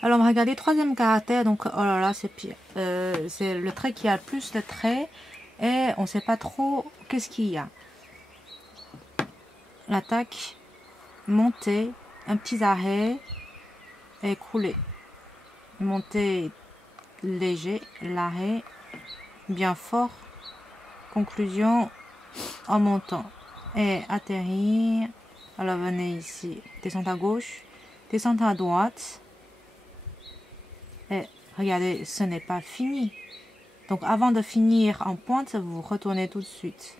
Alors, regardez, troisième caractère, donc, oh là là, c'est pire. C'est le trait qui a le plus de traits et on ne sait pas trop qu'est-ce qu'il y a. L'attaque, montée, un petit arrêt et couler. Montée léger, l'arrêt bien fort, conclusion en montant et atterrir. Alors, venez ici, descente à gauche, descente à droite. Et regardez, ce n'est pas fini. Donc avant de finir en pointe, vous retournez tout de suite.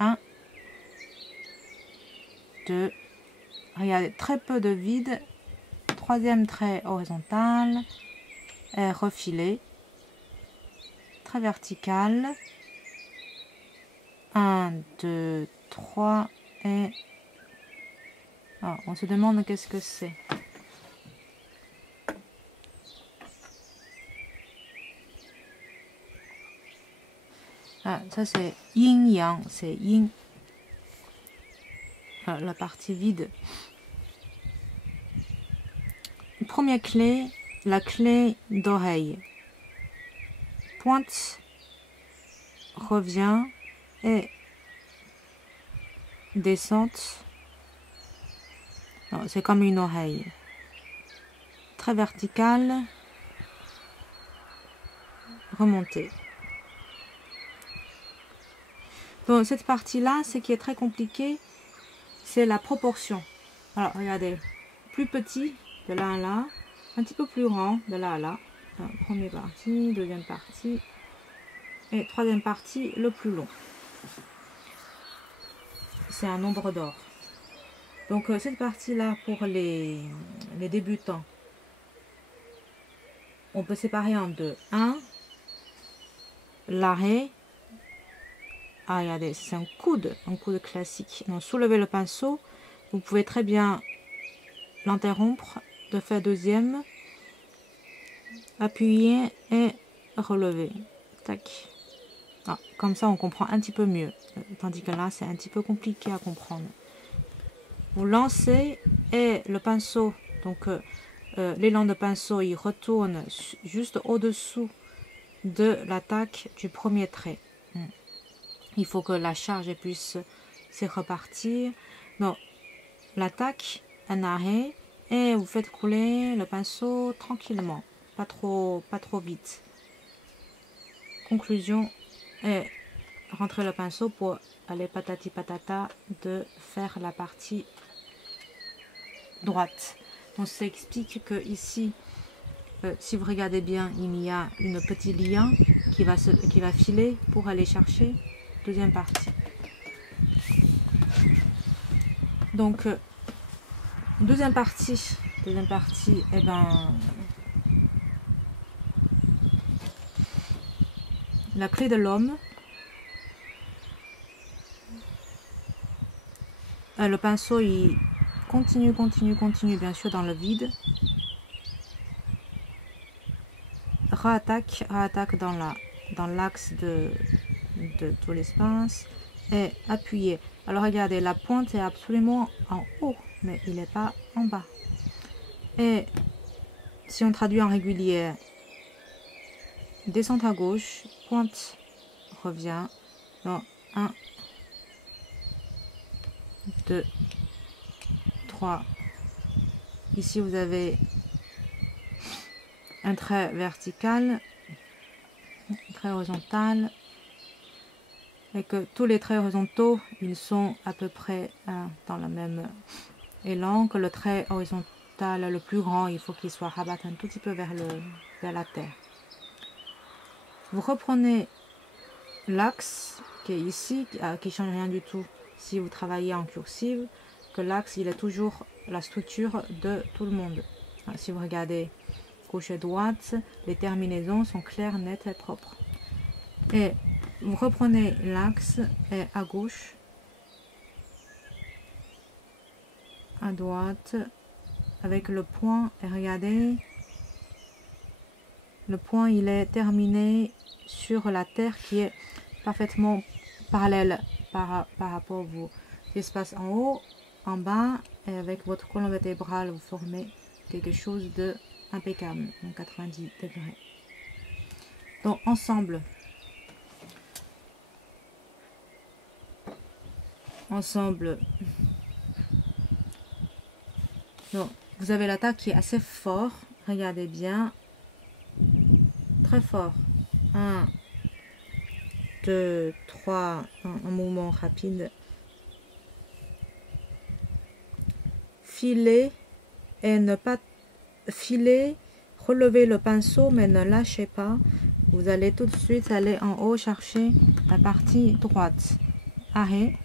1, 2, regardez, très peu de vide. Troisième trait horizontal. Et refilé. Très vertical. 1, 2, 3 et... Oh, on se demande qu'est-ce que c'est. Ah, ça c'est yin-yang, c'est yin. Ah, la partie vide. Première clé, la clé d'oreille. Pointe, revient et descente. C'est comme une oreille. Très verticale. Remonter. Donc cette partie-là, ce qui est très compliqué, c'est la proportion. Alors regardez, plus petit de là à là, un petit peu plus grand de là à là. Première partie, deuxième partie et troisième partie, le plus long. C'est un nombre d'or. Donc cette partie-là, pour les débutants, on peut séparer en deux. 1, l'arrêt. Ah, regardez, c'est un coude classique. Donc, soulevez le pinceau. Vous pouvez très bien l'interrompre, de faire deuxième, appuyer et relever. Tac. Ah, comme ça, on comprend un petit peu mieux. Tandis que là, c'est un petit peu compliqué à comprendre. Vous lancez et le pinceau, donc l'élan de pinceau, il retourne juste au-dessous de l'attaque du premier trait. Il faut que la charge puisse se repartir. Donc, l'attaque, un arrêt, et vous faites couler le pinceau tranquillement, pas trop vite. Conclusion, et rentrer le pinceau pour aller patati patata de faire la partie droite. Donc, ça explique que ici, si vous regardez bien, il y a une petite lien qui va filer pour aller chercher deuxième partie. Donc, deuxième partie, eh ben, la clé de l'homme. Le pinceau, il continue, bien sûr, dans le vide. Réattaque dans l'axe de tout l'espace et appuyer. Alors regardez, la pointe est absolument en haut, mais il n'est pas en bas. Et si on traduit en régulier, descente à gauche, pointe, revient. Donc 1, 2, 3. Ici vous avez un trait vertical, un trait horizontal, et que tous les traits horizontaux, ils sont à peu près dans le même élan, que le trait horizontal le plus grand, il faut qu'il soit rabattu un tout petit peu vers la terre. Vous reprenez l'axe qui est ici, qui ne change rien du tout si vous travaillez en cursive, que l'axe, il est toujours la structure de tout le monde. Si vous regardez gauche et droite, les terminaisons sont claires, nettes et propres. Et vous reprenez l'axe et à gauche, à droite, avec le point, et regardez, le point il est terminé sur la terre qui est parfaitement parallèle par rapport à vos espaces en haut, en bas, et avec votre colonne vertébrale, vous formez quelque chose de impeccable, donc 90 degrés. Donc ensemble, donc, vous avez l'attaque qui est assez fort, regardez bien, très fort, 1, 2, 3, un mouvement rapide, filer et ne pas filer, relevez le pinceau mais ne lâchez pas, vous allez tout de suite aller en haut chercher la partie droite, arrêt.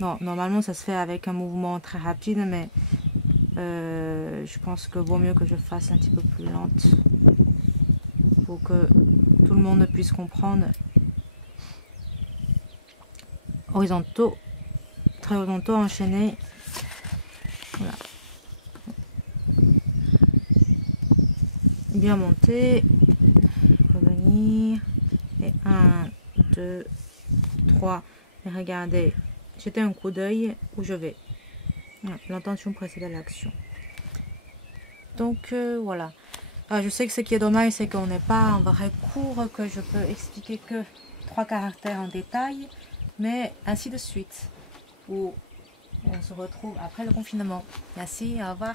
Non, normalement ça se fait avec un mouvement très rapide, mais je pense que vaut mieux que je fasse un petit peu plus lente pour que tout le monde puisse comprendre. Horizontaux, très horizontaux, enchaînés. Voilà. Bien monter, revenir, et 1, 2, 3, et regardez, jetez un coup d'œil où je vais. L'intention précède l'action. Donc voilà. Je sais que ce qui est dommage, c'est qu'on n'est pas un vrai cours, que je peux expliquer que 3 caractères en détail, mais ainsi de suite, où on se retrouve après le confinement. Merci, au revoir.